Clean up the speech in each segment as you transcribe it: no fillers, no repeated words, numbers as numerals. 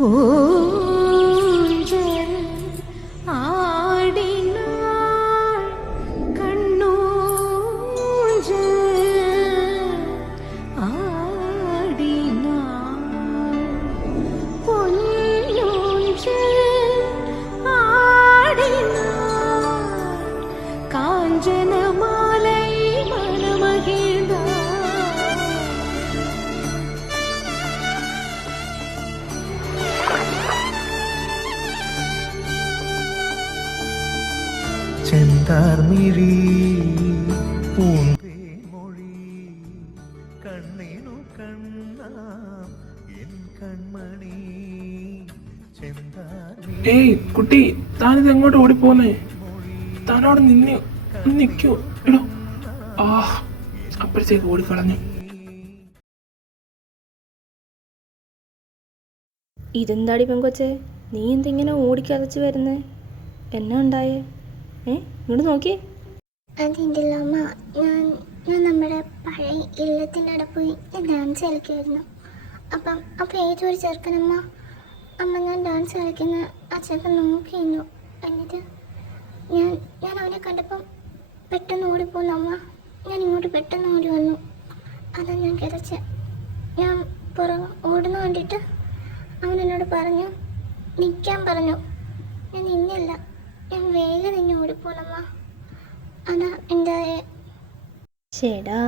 ஊஞ்சல் ஆடினாள் கண்ணூஞ்சல் ஆடினாள் பொன்னூஞ்சல் ஆடினாள் காஞ்சன மாலை மனமகிழ்ந்தாள். ചെന്താർമിഴി പൂന്തേൻമൊഴി കണ്ണിനു കണ്ണാം എൻ കൺമണി ചെന്താർമിഴി. ഏയ് കുട്ടി, താനിത് എങ്ങോട്ട് ഓടിപ്പോന്നേ? താനവിടെ നിൽക്കൂ. എടോ, ആ അപ്പഴത്തേക്ക് ഓടിക്കളഞ്ഞു. ഇതെന്താടി പെങ്കൊച്ചേ, നീ എന്തിങ്ങനെ ഓടിക്കതച്ച് വരുന്നേ? എന്നാ ഉണ്ടായേ? ഇങ്ങോട്ട് നോക്കിയേ. അതിൻ്റെ അമ്മ, ഞാൻ നമ്മുടെ പഴയ ഇല്ലത്തിൻ്റെ അവിടെ പോയി ഞാൻ ഡാൻസ് കളിക്കുമായിരുന്നു. അപ്പം ഏതൊരു ചെറുക്കനമ്മ ഞാൻ ഡാൻസ് കളിക്കുന്ന ആ ചെറുക്കൻ നോക്കിയിരുന്നു. എന്നിട്ട് ഞാൻ അവനെ കണ്ടപ്പം പെട്ടെന്ന് ഓടിപ്പോന്നു അമ്മ. ഞാൻ ഇങ്ങോട്ട് പെട്ടെന്ന് ഓടി വന്നു. അതാ ഞാൻ കിതച്ച്. ഞാൻ ഓടുന്ന കണ്ടിട്ട് അവൻ എന്നോട് പറഞ്ഞു, നിൽക്കാൻ പറഞ്ഞു. ഞാൻ നിന്നില്ല, ഞാൻ വേഗം നിന്നെ ഓടിപ്പോന്നമ്മ. അതാ എന്തായേ? ചേടാ,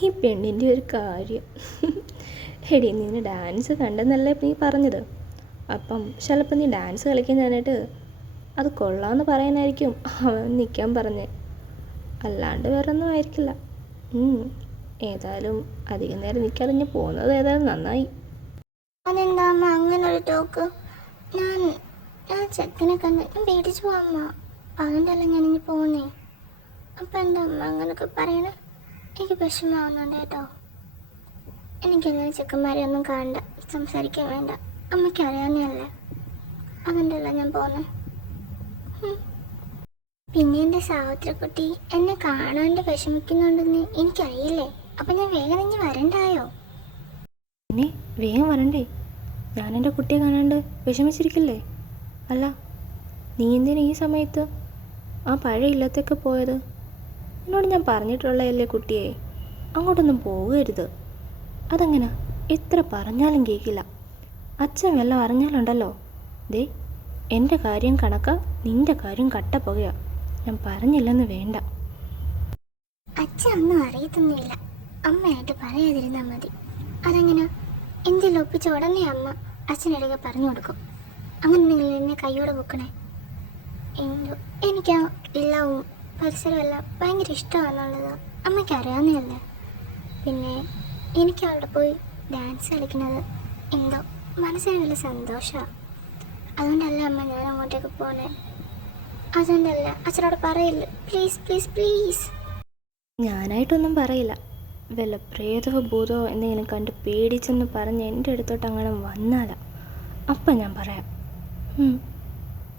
ഈ പെണ്ണിൻ്റെ ഒരു കാര്യം. എടി, നീ ഡാൻസ് കണ്ടെന്നല്ലേ നീ പറഞ്ഞത്. അപ്പം ചിലപ്പോൾ നീ ഡാൻസ് കളിക്കുന്നതിനായിട്ട് അത് കൊള്ളാമെന്ന് പറയാനായിരിക്കും അവൻ നിൽക്കാൻ പറഞ്ഞേ, അല്ലാണ്ട് വേറെ ഒന്നും ആയിരിക്കില്ല. ഏതായാലും അധികം നേരം നിൽക്കാതെ ഞാൻ പോകുന്നത് ഏതായാലും നന്നായി. അതെന്താ അമ്മ അങ്ങനൊരു ടോക്ക്? ഞാൻ ചെക്കനെ കണ്ട് ഞാൻ പേടിച്ചു പോവാമ്മ. അതുകൊണ്ടല്ല ഞാനിനി പോകുന്നേ. അപ്പം എന്താ അമ്മ അങ്ങനൊക്കെ പറയണേ? എനിക്ക് വിഷമാവുന്നുണ്ട് കേട്ടോ. എനിക്കങ്ങനെ ചെക്കന്മാരെ ഒന്നും കാണണ്ട, സംസാരിക്കാൻ വേണ്ട. അമ്മയ്ക്ക് അറിയാവുന്നതല്ലേ, അതുകൊണ്ടല്ല ഞാൻ പോകുന്നേ. പിന്നെ എൻ്റെ സാവിത്രിക്കുട്ടി എന്നെ കാണാണ്ട് വിഷമിക്കുന്നുണ്ടെന്ന് എനിക്കറിയില്ലേ. അപ്പം ഞാൻ വേഗം ഇനി വരണ്ടായോ? പിന്നെ വേഗം വരണ്ടേ? ഞാൻ എൻ്റെ കുട്ടിയെ കാണാണ്ട് വിഷമിച്ചിരിക്കില്ലേ? അല്ല, നീ എന്തിനാ ഈ സമയത്ത് ആ പഴയ ഇല്ലത്തേക്ക് പോയത്? എന്നോട് ഞാൻ പറഞ്ഞിട്ടുള്ളതല്ലേ കുട്ടിയെ, അങ്ങോട്ടൊന്നും പോകരുത്. അതെങ്ങനെ എത്ര പറഞ്ഞാലും കേൾക്കില്ല. അച്ഛൻ വല്ലതും അറിഞ്ഞാലുണ്ടല്ലോ, ദേ എൻ്റെ കാര്യം കണക്ക, നിൻ്റെ കാര്യം കട്ടപ്പുകയാ. ഞാൻ പറഞ്ഞില്ലെന്ന് വേണ്ട. അച്ഛൻ ഒന്നും അറിയത്തൊന്നുമില്ല, അമ്മയായിട്ട് പറയാതിരുന്നാൽ മതി. അതെങ്ങനെ? എന്തെങ്കിലും ഒപ്പിച്ച ഉടനെ അമ്മ അച്ഛനിടയ്ക്ക് പറഞ്ഞു കൊടുക്കും. അങ്ങനെ നിങ്ങൾ എന്നെ കൈയോടെ പൊക്കണേ. എനിക്ക് ആ ഇല്ലവും പരിസരവും എല്ലാം ഭയങ്കര ഇഷ്ടമാണെന്നുള്ളത് അമ്മയ്ക്ക് അറിയാവുന്നതല്ലേ. പിന്നെ എനിക്ക് അവിടെ പോയി ഡാൻസ് കളിക്കുന്നത് എന്തോ മനസ്സിന് വലിയ സന്തോഷമാണ്. അതുകൊണ്ടല്ല അമ്മ ഞാൻ അങ്ങോട്ടേക്ക് പോണേ. അതുകൊണ്ടല്ല, അച്ഛനോട് പറയില്ല പ്ലീസ് പ്ലീസ് പ്ലീസ്. ഞാനായിട്ടൊന്നും പറയില്ല. വല്ല പ്രേതമോ ഭൂതമോ എന്തെങ്കിലും കണ്ട് പേടിച്ചെന്ന് പറഞ്ഞ് എൻ്റെ അടുത്തോട്ട് അങ്ങനെ വന്നാലാ അപ്പം ഞാൻ പറയാം.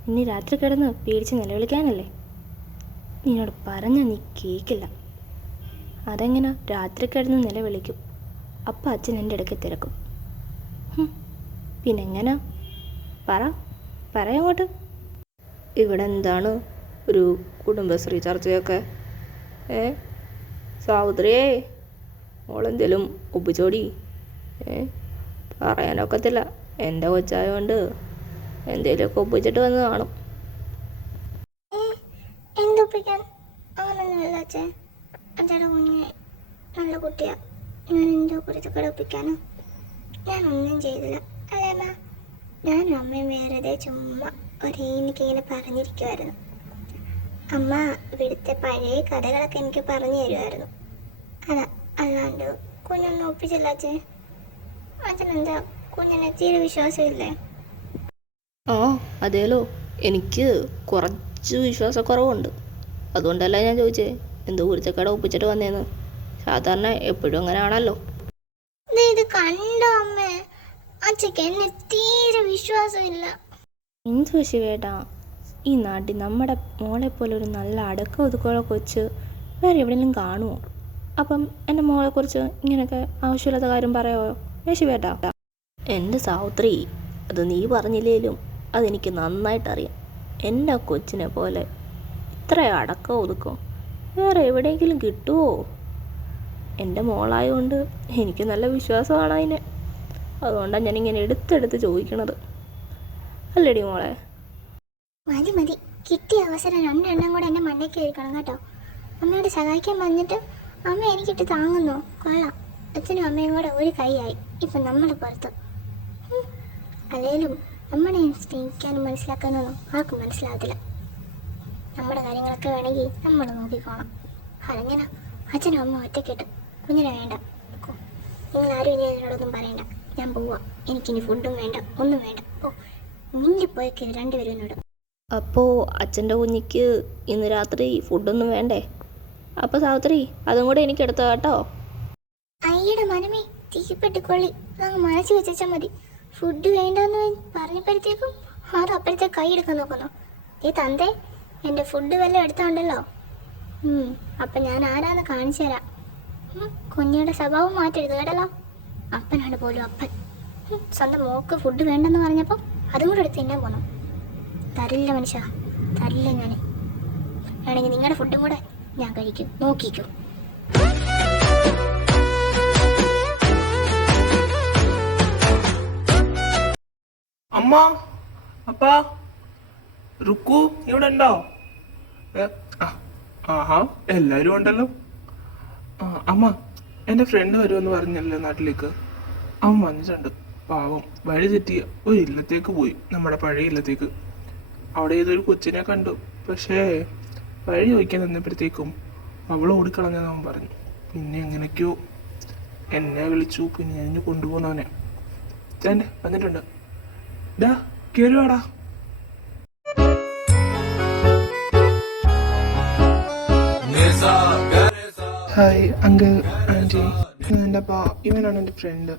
ഇനി രാത്രി കിടന്ന് പേടിച്ച് നിലവിളിക്കാനല്ലേ? നിന്നോട് പറഞ്ഞാൽ നീ കേൾക്കില്ല. അതെങ്ങനെ രാത്രി കിടന്ന് നിലവിളിക്കും, അപ്പം അച്ഛൻ എൻ്റെ ഇടയ്ക്ക് തിരക്കും. പിന്നെങ്ങനെ? പറയങ്ങോട്ട്. ഇവിടെ എന്താണ് ഒരു കുടുംബശ്രീ ചർച്ചയൊക്കെ? സാവിത്രിയേ, മോളെന്തേലും ഒപ്പിച്ചോടി. പറയാനൊക്കത്തില്ല, എൻ്റെ കൊച്ചായതുകൊണ്ട് എന്തേലുമൊക്കെ ഒപ്പിച്ചിട്ട് വന്ന് കാണും. എന്തൊപ്പിക്കാൻ? അങ്ങനൊന്നുമില്ല അച്ഛൻ. അച്ഛയുടെ കുഞ്ഞെ നല്ല കുട്ടിയാ. ഞാൻ എന്തോ കുറിച്ചൊക്കെ ഒപ്പിക്കാനോ? ഞാനൊന്നും ചെയ്തില്ല അല്ലേ അമ്മ? ഞാനും അമ്മയും വെറുതെ ചുമ്മാ എനിക്കിങ്ങനെ പറഞ്ഞിരിക്കുമായിരുന്നു. അമ്മ ഇവിടുത്തെ പഴയ കഥകളൊക്കെ എനിക്ക് പറഞ്ഞു തരുമായിരുന്നു. അല്ലാണ്ട് കുഞ്ഞൊന്നും ഒപ്പിച്ചില്ല അച്ഛൻ. അച്ഛനെന്താ കുഞ്ഞിനെ തീരെ വിശ്വാസമില്ലേ? അതേലോ, എനിക്ക് കുറച്ച് വിശ്വാസക്കുറവുണ്ട്. അതുകൊണ്ടല്ല ഞാൻ ചോദിച്ചേ എന്തോ കുരുത്തക്കട ഒപ്പിച്ചിട്ട് വന്നേന്ന്. സാധാരണ എപ്പോഴും അങ്ങനെ ആണല്ലോ. ഇത് കണ്ടോ അമ്മേ? അച്ഛക്ക് എന്നെ തീരെ വിശ്വാസമില്ല. എന്ത് ശിവേട്ടാ, ഈ നാട്ടിൽ നമ്മുടെ മോളെപ്പോലെ ഒരു നല്ല അടക്കം ഒതുക്കമുള്ള കൊച്ച് വേറെ എവിടെയെങ്കിലും കാണുമോ? അപ്പം എൻ്റെ മോളെക്കുറിച്ച് ഇങ്ങനെയൊക്കെ ആവശ്യമില്ലാത്ത കാര്യം പറയാമോ ശിവേട്ടാ? എൻ്റെ സാവിത്രി, അത് നീ പറഞ്ഞില്ലേലും അതെനിക്ക് നന്നായിട്ടറിയാം. എൻ്റെ കൊച്ചിനെ പോലെ ഇത്ര അടക്കം ഒതുക്കം വേറെ എവിടെയെങ്കിലും കിട്ടുമോ? എൻ്റെ മോളായതുകൊണ്ട് എനിക്ക് നല്ല വിശ്വാസമാണ് അതിനെ. അതുകൊണ്ടാണ് ഞാനിങ്ങനെ എടുത്തെടുത്ത് ചോദിക്കണത്. അല്ലേടി മോളെ? മതി മതി, കിട്ടിയ അവസരം 2 എണ്ണം കൂടെ എന്നെ മണ്ടയ്ക്ക് കഴിക്കണം കേട്ടോ. അമ്മയോട് സഹായിക്കാൻ പറഞ്ഞിട്ട് അമ്മ എനിക്കിട്ട് താങ്ങുന്നു. കൊള്ളാം, അച്ഛനും അമ്മയും കൂടെ ഒരു കൈയായി. ഇപ്പം നമ്മൾ പുറത്ത്. അല്ലേലും നമ്മളെ സ്നേഹിക്കാനും മനസ്സിലാക്കാനൊന്നും ആർക്കും മനസ്സിലാകത്തില്ല. നമ്മുടെ കാര്യങ്ങളൊക്കെ വേണമെങ്കിൽ നമ്മൾ നോക്കിക്കോണം. അതെങ്ങനെ അച്ഛനും അമ്മ ഒറ്റക്കിട്ട് കുഞ്ഞിനെ വേണ്ട. നിങ്ങൾ ആരും ഇനി അതിനോടൊന്നും പറയണ്ട. ഞാൻ പോവാം. എനിക്കിനി ഫുഡും വേണ്ട, ഒന്നും വേണ്ട. ഓ, മിണ്ടിപ്പോയൊക്കെ 2 പേരും എന്നോട്. അപ്പോൾ അച്ഛൻ്റെ കുഞ്ഞിക്ക് ഇന്ന് രാത്രി ഫുഡൊന്നും വേണ്ടേ? അപ്പോൾ സാവിത്രി അതും കൂടെ എനിക്ക് എടുത്തോ കേട്ടോ. അയ്യടെ മനമേ, തീപ്പെട്ടിക്കൊള്ളി, അതങ്ങ് മനസ്സിൽ വെച്ചാൽ മതി. ഫുഡ് വേണ്ടെന്ന് പറഞ്ഞപ്പോഴത്തേക്കും അത് അപ്പോഴത്തെ കൈ എടുക്കാൻ നോക്കുന്നു. തന്തേ, എൻ്റെ ഫുഡ് വല്ലതും എടുത്തോണ്ടല്ലോ. അപ്പം ഞാൻ ആരാന്ന് കാണിച്ചു തരാം. കുഞ്ഞിയുടെ സ്വഭാവം മാറ്റരുത് കേട്ടല്ലോ. അപ്പനാണ് പോലും അപ്പൻ. സ്വന്തം മോക്ക് ഫുഡ് വേണ്ടെന്ന് പറഞ്ഞപ്പോൾ അതും കൂടെ എടുത്ത് തിന്നാൻ പോന്നു. തരില്ല മനുഷ്യ, തരില്ല ഞാൻ. വേണമെങ്കിൽ നിങ്ങളുടെ ഫുഡും കൂടെ ഞാൻ കഴിക്കും, നോക്കിക്കോ. അമ്മ, അപ്പാ, റുക്കു ഇവിടെ ഉണ്ടോ? ആഹാ, എല്ലാവരും ഉണ്ടല്ലോ. അമ്മ, എൻ്റെ ഫ്രണ്ട് വരുമെന്ന് പറഞ്ഞല്ലോ നാട്ടിലേക്ക്. അവൻ വന്നിട്ടുണ്ട്. പാവം, വഴി തെറ്റിയ ഒരു ഇല്ലത്തേക്ക് പോയി, നമ്മുടെ പഴയ ഇല്ലത്തേക്ക്. അവിടെ ഏതൊരു കൊച്ചിനെ കണ്ടു. പക്ഷേ വഴി ചോദിക്കാൻ നിന്നപ്പോഴത്തേക്കും അവൾ ഓടിക്കളഞ്ഞെന്ന് അവൻ പറഞ്ഞു. പിന്നെ എങ്ങനെയൊക്കെയോ എന്നെ വിളിച്ചു. പിന്നെ ഞാൻ കൊണ്ടുപോകുന്നവനെ തന്നെ വന്നിട്ടുണ്ട്. ഡാ, കേറുവാടാ. Hi uncle, anti. എൻ്റെ അപ്പ ഇവനാണ് എൻ്റെ ഫ്രണ്ട്.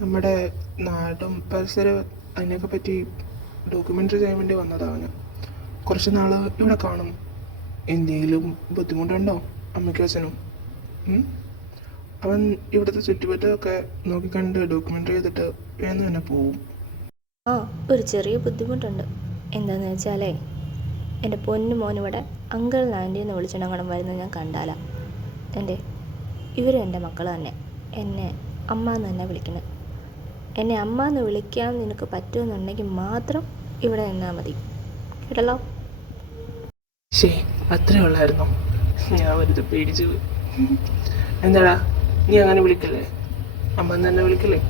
നമ്മുടെ നാടും പരിസരവും അതിനെയൊക്കെ പറ്റി ഡോക്യുമെൻ്ററി ചെയ്യാൻ വേണ്ടി വന്നതാണ് അവന്. കുറച്ച് നാൾ ഇവിടെ കാണും. എന്തെങ്കിലും ബുദ്ധിമുട്ടുണ്ടോ അമ്മയ്ക്കും അച്ഛനും? അവൻ ഇവിടുത്തെ ചുറ്റുപറ്റമൊക്കെ നോക്കിക്കണ്ട് ഡോക്യുമെൻ്ററി ചെയ്തിട്ട് വേഗം തന്നെ പോവും. ആ, ഒരു ചെറിയ ബുദ്ധിമുട്ടുണ്ട്. എന്താണെന്ന് വെച്ചാലേ, എൻ്റെ പൊന്നു മോനിവിടെ അങ്കിൾ ആൻറ്റി എന്ന് വിളിച്ചിടങ്ങണം വരുന്നത് ഞാൻ കണ്ടാല. ഇവരും എൻ്റെ മക്കൾ തന്നെ. എന്നെ അമ്മ എന്ന് തന്നെ വിളിക്കണേ. എന്നെ അമ്മ എന്ന് വിളിക്കാൻ നിനക്ക് പറ്റുമെന്നുണ്ടെങ്കിൽ മാത്രം ഇവിടെ നിന്നാൽ മതി കേട്ടല്ലോ. ശരി, അത്രേ ഉള്ളായിരുന്നോ? ഞാൻ വെറുതെ പേടിച്ചു. എന്താടാ, നീ അങ്ങനെ വിളിക്കല്ലേ? അമ്മ എന്ന് തന്നെ വിളിക്കല്ലേ?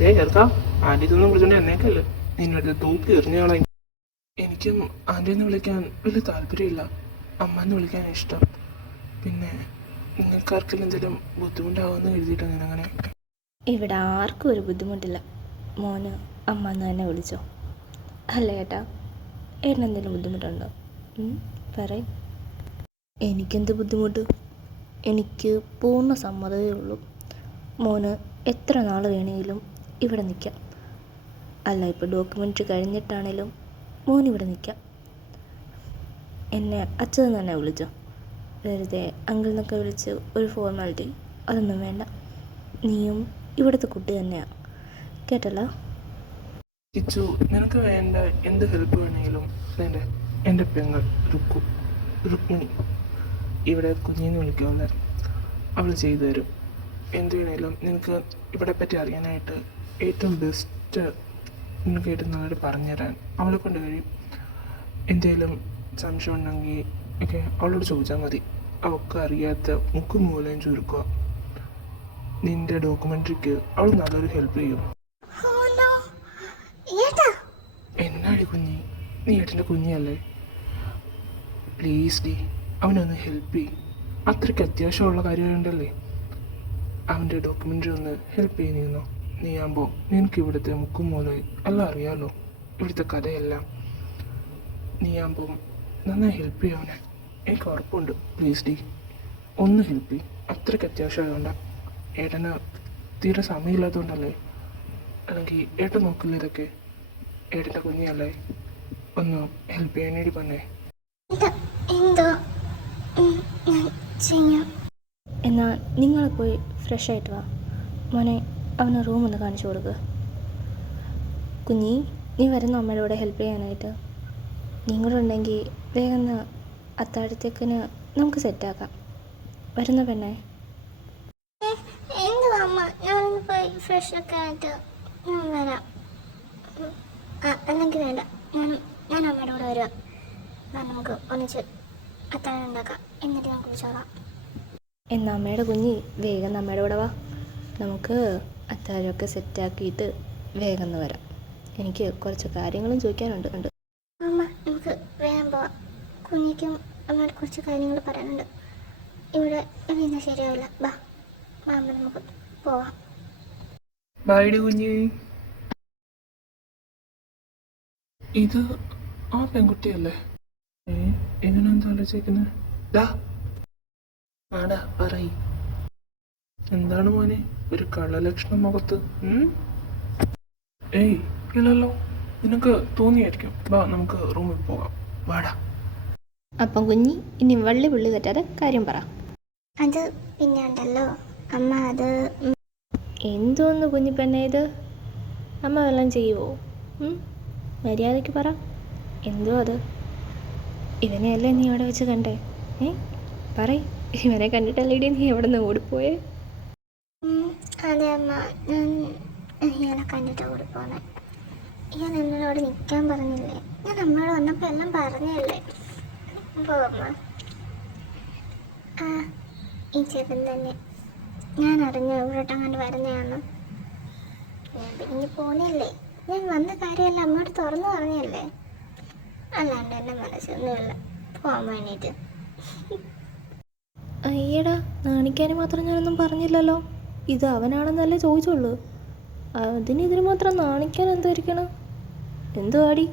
ചേർക്കാം. ആൻറ്റി ഇതൊന്നും വിളിച്ചോണ്ട് എന്നേക്കല്ലേ നിന്നോട് തൂക്കി എറിഞ്ഞോളാം. എനിക്കും ആൻറ്റിന്ന് വിളിക്കാൻ വലിയ താല്പര്യമില്ല. അമ്മ എന്ന് വിളിക്കാൻ ഇഷ്ടം. പിന്നെ നിങ്ങൾക്കാർക്കെങ്കിലും എന്തെങ്കിലും ബുദ്ധിമുട്ടാവുമെന്ന് എഴുതിയിട്ടോ ഞാനങ്ങനെ. ഇവിടെ ആർക്കും ഒരു ബുദ്ധിമുട്ടില്ല. മോന് അമ്മ എന്ന് തന്നെ വിളിച്ചോ. അല്ല ഏട്ടാ, ഏട്ടനെന്തെങ്കിലും ബുദ്ധിമുട്ടുണ്ടോ? പറയും. എനിക്കെന്ത് ബുദ്ധിമുട്ട്? എനിക്ക് പൂർണ്ണ സമ്മതമേ ഉള്ളൂ. മോന് എത്ര നാൾ വേണമെങ്കിലും ഇവിടെ നിൽക്കാം. അല്ല, ഇപ്പോൾ ഡോക്യുമെൻ്ററി കഴിഞ്ഞിട്ടാണേലും മോനിവിടെ നിൽക്കാം. എന്നെ അച്ഛൻ തന്നെ വിളിച്ചോ. വെറുതെ അങ്കിൾ എന്നൊക്കെ വിളിച്ച് ഒരു ഫോർമാലിറ്റി അതൊന്നും വേണ്ട. നീയും ഇവിടുത്തെ കുട്ടി തന്നെയാണ് കേട്ടല്ലോ. ചിച്ചു, നിനക്ക് വേണ്ട എന്ത് ഹെൽപ്പ് വേണമെങ്കിലും എൻ്റെ പെങ്ങൾ രുക്മിണി, ഇവിടെ കുഞ്ഞിന്ന് വിളിക്കുമല്ലേ, അവൾ ചെയ്തു തരും. എന്ത് വേണേലും നിനക്ക് ഇവിടെ പറ്റി അറിയാനായിട്ട് ഏറ്റവും ബെസ്റ്റ് നിനക്ക് ഏറ്റവും നന്നായിട്ട് പറഞ്ഞുതരാൻ അവളെ കൊണ്ട് കഴിയും. എന്തെങ്കിലും സംശയം ഉണ്ടെങ്കിൽ ഒക്കെ അവളോട് ചോദിച്ചാൽ മതി. അവൾക്ക് അറിയാത്ത മുക്കും മൂലയും ചുരുക്കുക. നിന്റെ ഡോക്യുമെൻ്ററിക്ക് അവൾ നല്ലൊരു ഹെൽപ്പ് ചെയ്യും. എന്നാടി കുഞ്ഞി, നീ ഏട്ടൻ്റെ കുഞ്ഞല്ലേ? പ്ലീസ് ഡി, അവനൊന്ന് ഹെൽപ്പ് ചെയ്യും. അത്രയ്ക്ക് അത്യാവശ്യമുള്ള കാര്യമുണ്ടല്ലേ. അവൻ്റെ ഡോക്യുമെൻ്ററി ഒന്ന് ഹെൽപ്പ് ചെയ്യുന്നോ? നീ ആകുമ്പോൾ നിനക്ക് ഇവിടുത്തെ മുക്കും മൂലയും എല്ലാം അറിയാമല്ലോ, ഇവിടുത്തെ കഥയെല്ലാം. നീ ആകുമ്പോൾ നന്നായി ഹെൽപ്പ് ചെയ്യവനെ, എനിക്ക് ഉറപ്പുണ്ട്. പ്ലീസ് ഡി, ഒന്ന് ഹെൽപ്പ് ചെയ്യും. അത്രയ്ക്ക് അത്യാവശ്യമായതുകൊണ്ടാണ്. ഏട്ടന് തീരെ സമയമില്ലാത്തതുകൊണ്ടല്ലേ? അല്ലെങ്കിൽ ഏട്ടൻ നോക്കില്ല ഇതൊക്കെ? ഏട്ടൻ്റെ കുഞ്ഞല്ലേ, ഒന്ന് ഹെൽപ്പ് ചെയ്യാൻ വേണ്ടി പറഞ്ഞേ. എന്നാൽ നിങ്ങൾ പോയി ഫ്രഷ് ആയിട്ട് വാ മോനെ. അവന് റൂമൊന്ന് കാണിച്ചു കൊടുക്കുക. കുഞ്ഞി, നീ വരുന്ന അമ്മയുടെ കൂടെ ഹെൽപ്പ് ചെയ്യാനായിട്ട്? നീ കൂടെ ഉണ്ടെങ്കിൽ വേഗം അത്താഴത്തേക്കിന് നമുക്ക് സെറ്റാക്കാം. വരുന്ന പെണ്ണേ? എന്തുവാ അമ്മ, ഞാനൊന്ന് പോയി ഫ്രഷൊക്കെ ആയിട്ട് ഞാൻ വരാം. അല്ലെങ്കിൽ വേണ്ട, ഞാൻ അമ്മയുടെ കൂടെ വരുക. നമുക്ക് ഒന്നിച്ച് അത്താഴം ഉണ്ടാക്കാം, എന്നിട്ട് ഞാൻ കുടിച്ചോളാം. എന്നാ അമ്മയുടെ കുഞ്ഞി വേഗം അമ്മയുടെ കൂടെ വാ. നമുക്ക് അത്താഴമൊക്കെ സെറ്റാക്കിയിട്ട് വേഗം വരാം. എനിക്ക് കുറച്ച് കാര്യങ്ങളും ചോദിക്കാനുണ്ട്. അമ്മ, നമുക്ക് വേഗം പോവാം. കുഞ്ഞിക്കും അമ്മയോട് കുറച്ച് കാര്യങ്ങൾ പറയാനുണ്ട്. ഇവിടെ ഇരുന്നാൽ ശരിയാവില്ല. ബാ അമ്മ, നമുക്ക് പോവാം. ബൈഡി കുഞ്ഞി. ഇത് ആ പെൺകുട്ടിയല്ലേ? എങ്ങനെന്താ ആലോചിക്കുന്നത്? ആടാ പറയ്. എന്താണ് മോനെ ഒരു കള്ളലക്ഷണം മുഖത്ത്? ഏയ് ഇല്ലല്ലോ, നിനക്ക് തോന്നിയായിരിക്കും. വാ നമുക്ക് റൂമിൽ പോകാം, വാടാ. അപ്പം കുഞ്ഞി, ഇനി വള്ളി പുള്ളി തെറ്റാതെ കാര്യം പറ. അത് പിന്നെ ഉണ്ടല്ലോ അമ്മ, അത് എന്തോന്ന് കുഞ്ഞിപ്പെണ്ണേ ഇത്? അമ്മ വല്ലതും ചെയ്യുമോ? മര്യാദയ്ക്ക് പറ. എന്തോ അത്? ഇവനെയല്ലേ നീ അവിടെ വെച്ച് കണ്ടേ? പറയ്, ഇവനെ കണ്ടിട്ടല്ലേടി നീ എവിടെ നിന്ന് ഓടിപ്പോയേ? അതെ അമ്മ, ഞാൻ ഇയാളെ കണ്ടിട്ട് ഓടിപ്പോന്നെ. ഇയാൾ എന്നോട് നിൽക്കാൻ പറഞ്ഞില്ലേ? ഞാൻ അമ്മയോട് വന്നപ്പോൾ എല്ലാം പറഞ്ഞല്ലേ. പോമ്മ. ഈ ചേട്ടൻ തന്നെ. ഞാൻ അറിഞ്ഞു ഇവിടോട്ടം കണ്ട് വരുന്നതാണ്. ഞാൻ പിന്നെ പോന്നില്ലേ? ഞാൻ വന്ന കാര്യമല്ല അമ്മയോട് തുറന്നു പറഞ്ഞല്ലേ. അല്ലാണ്ട് എൻ്റെ മനസ്സൊന്നുമില്ല പോകാൻ വേണ്ടിയിട്ട്. അയ്യടാ, നാണിക്കാനും മാത്രം ഞാനൊന്നും പറഞ്ഞില്ലല്ലോ. ഇത് അവനാണെന്നല്ലേ ചോദിച്ചുള്ളൂ. ഇതിന് മാത്രം നാണിക്കാൻ എന്തായിരിക്കണം? എന്തോ ആടി?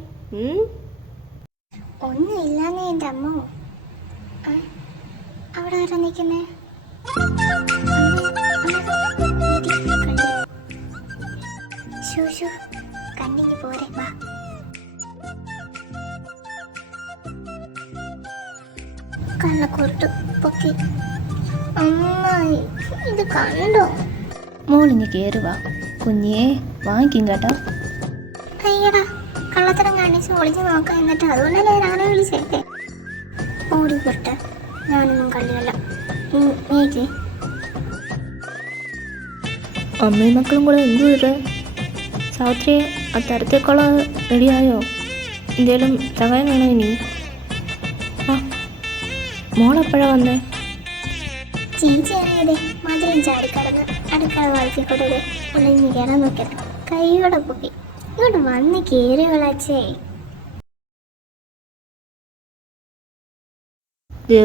ഒന്നും ഇല്ലാന്നേ എൻ്റെ അമ്മ. അവിടെ ആരാ നിൽക്കുന്നേ? ശൂശു കണ്ടിങ്ങി പോരെ. വാ. കള്ളക്കുരുട്ട് പൊക്കി. അമ്മായി, ഇത് കണ്ടോ? മോളിഞ്ഞ് കയറുവാ കുഞ്ഞിയെ, വാങ്ങിക്കും കേട്ടോ. അയ്യടാ, കള്ളത്തരം കാണിച്ച് ഒളിഞ്ഞു നോക്കാം. എന്നിട്ട് അതുകൊണ്ടല്ലേ ഞാനെ വിളിച്ചേക്കെ. ഓടി കുരുട്ട്, ഞാനൊന്നും കള്ളിയല്ല. നീക്ക്. അമ്മയും മക്കളും കൂടെ എന്തു ഇത്? സാവിത്രിയെ അത്തരത്തേക്കുള്ള റെഡിയായോ? എന്തേലും സഹായം വേണോ ഇനി? മോളെപ്പോഴാ വന്നേ? ചേച്ചി അറിയാതെ മധുരം ചാടിക്കടന്ന് അടുക്കള വളർത്തിക്കൊണ്ടത് ഒളിഞ്ഞു കയറാൻ നോക്കിയത് കൈയോടെ പൊക്കി ഇങ്ങോട്ട് വന്ന് കയറി വിളച്ചേ.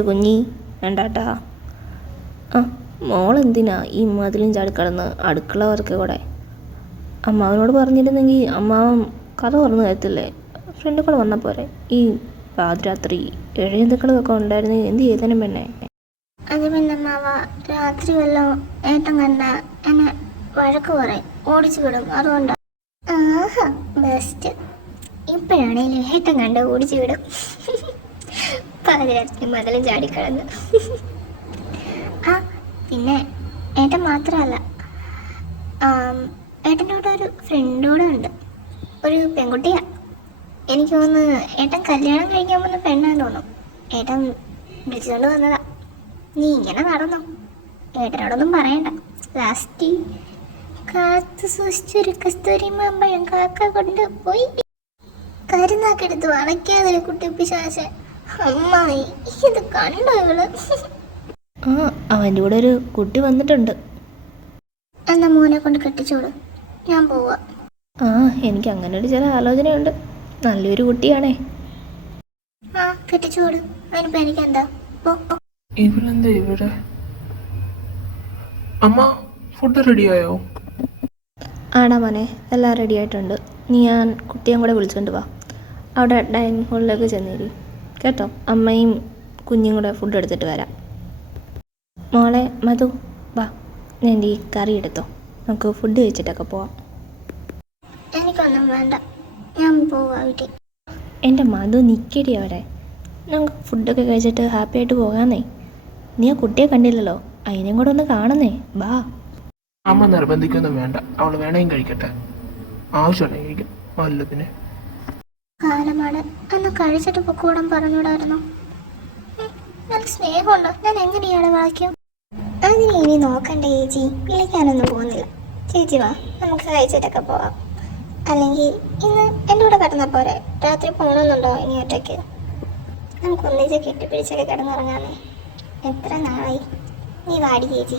കുഞ്ഞി വേണ്ടാട്ടാ. മോളെന്തിനാ ഈ മതിലും ചാടിക്കടന്ന് അടുക്കള വർക്ക് കൂടെ? അമ്മാവനോട് പറഞ്ഞിരുന്നെങ്കിൽ അമ്മാവൻ കഥ തുറന്നു തരത്തില്ലേ? ഫ്രണ്ട് കൂടെ വന്നാൽ പോരെ? ഈ പാതിരാത്രി എഴുതുക്കളൊക്കെ ഉണ്ടായിരുന്നെങ്കിൽ എന്ത് ചെയ്തേനും പെണ്ണേ? അത് പിന്നെ മാവ രാത്രി വല്ലതും ഏട്ടൻ കണ്ട എന്നെ വഴക്ക് പറയും, ഓടിച്ചു വിടും. അതുകൊണ്ടാ. ആഹാ, ബെസ്റ്റ്. ഇപ്പോഴാണേലും ഏട്ടൻ കണ്ട ഓടിച്ചു വിടും. പാതിരാത്രി മതിലും ചാടിക്കളന്ന്. പിന്നെ ഏട്ടൻ മാത്രമല്ല, ഏട്ടൻ്റെ കൂടെ ഒരു ഫ്രണ്ട് കൂടെ ഉണ്ട്. ഒരു പെൺകുട്ടിയാ. എനിക്ക് തോന്നുന്നു ഏട്ടൻ കല്യാണം കഴിക്കാൻ പോകുന്ന പെണ്ണാന്ന് തോന്നുന്നു. ഏട്ടൻ വിളിച്ചുകൊണ്ട് വന്നതാ. നീ ഇങ്ങനെ നടന്നു, ഏട്ടനോടൊന്നും പറയണ്ട. ലാസ്റ്റ് കാത്തു സൂക്ഷിച്ചൊരു കസ്തൂരി മാമ്പഴം കാക്ക കൊണ്ട് പോയി കരുന്നാക്കെടുത്ത് വളയ്ക്കാതൊരു കുട്ടി പിശാചൻ. അമ്മായി, ഇത് കണ്ടോ ഇവള്? അവൻ്റെ കൂടെ ഒരു കുട്ടി വന്നിട്ടുണ്ട്. എന്നാ മോനെ കൊണ്ട് കെട്ടിച്ചോളൂ, ഞാൻ പോവാ. എനിക്ക് അങ്ങനെ ഒരു ചില ആലോചനയുണ്ട്. നല്ലൊരു കുട്ടിയാണേ. കെട്ടിച്ചോളൂ, അതിനിപ്പോ എനിക്കെന്താ? ഇവളെന്താ ഇവിടെ? അമ്മ, ഫുഡ് റെഡിയായോ? ആടാ മോനെ, എല്ലാം റെഡി ആയിട്ടുണ്ട്. നീ ഞാൻ കുട്ടിയും കൂടെ വിളിച്ചുകൊണ്ട് വാ. അവിടെ ഡൈനിങ് ഹാളിലേക്ക് ചെന്നേരി കേട്ടോ. അമ്മയും കുഞ്ഞും കൂടെ ഫുഡ് എടുത്തിട്ട് വരാം. മോളെ മധു, വാ, ഞാൻ ഈ കറി എടുത്തോ. നമുക്ക് ഫുഡ് കഴിച്ചിട്ടൊക്കെ പോവാം. എനിക്കൊന്നും വേണ്ട, ഞാൻ പോവാ വീട്ടിൽ. എൻ്റെ മധു നിൽക്കടി അവിടെ. നമുക്ക് ഫുഡൊക്കെ കഴിച്ചിട്ട് ഹാപ്പി ആയിട്ട് പോകാന്നേ. നീ ആ കുട്ടിയെ കണ്ടില്ലല്ലോ, അതിനെയും കൂടെ ഒന്ന് കാണുന്നേ. വാ. അമ്മ നിർബന്ധിക്കൊന്നും വേണ്ട, അവൾ വേണമെങ്കിൽ കഴിക്കട്ടെ. ആവശ്യമുണ്ടെങ്കിൽ കഴിക്കും. അല്ല പിന്നെ കാലമാണ് അന്ന് കഴിച്ചിട്ട് പൊക്കൂടാൻ പറഞ്ഞൂടായിരുന്നോ? നല്ല സ്നേഹമുണ്ടോ? ഞാൻ എങ്ങനെ ഇയാളെ വായിക്കും? അതിന് ഇനി നോക്കണ്ട ചേച്ചി, വിളിക്കാനൊന്നും പോകുന്നില്ല. ചേച്ചി വാ, നമുക്ക് കഴിച്ചിട്ടൊക്കെ പോവാം. അല്ലെങ്കിൽ ഇന്ന് എൻ്റെ കൂടെ കിടന്നാൽ പോരെ? രാത്രി പോകണമെന്നുണ്ടോ ഇനി ഒറ്റയ്ക്ക്? നമുക്ക് ഒന്നിച്ച് കെട്ടിപ്പിടിച്ചൊക്കെ കിടന്നുറങ്ങാന്നേ. എത്ര നാളായി. നീ വാടി ചേച്ചി.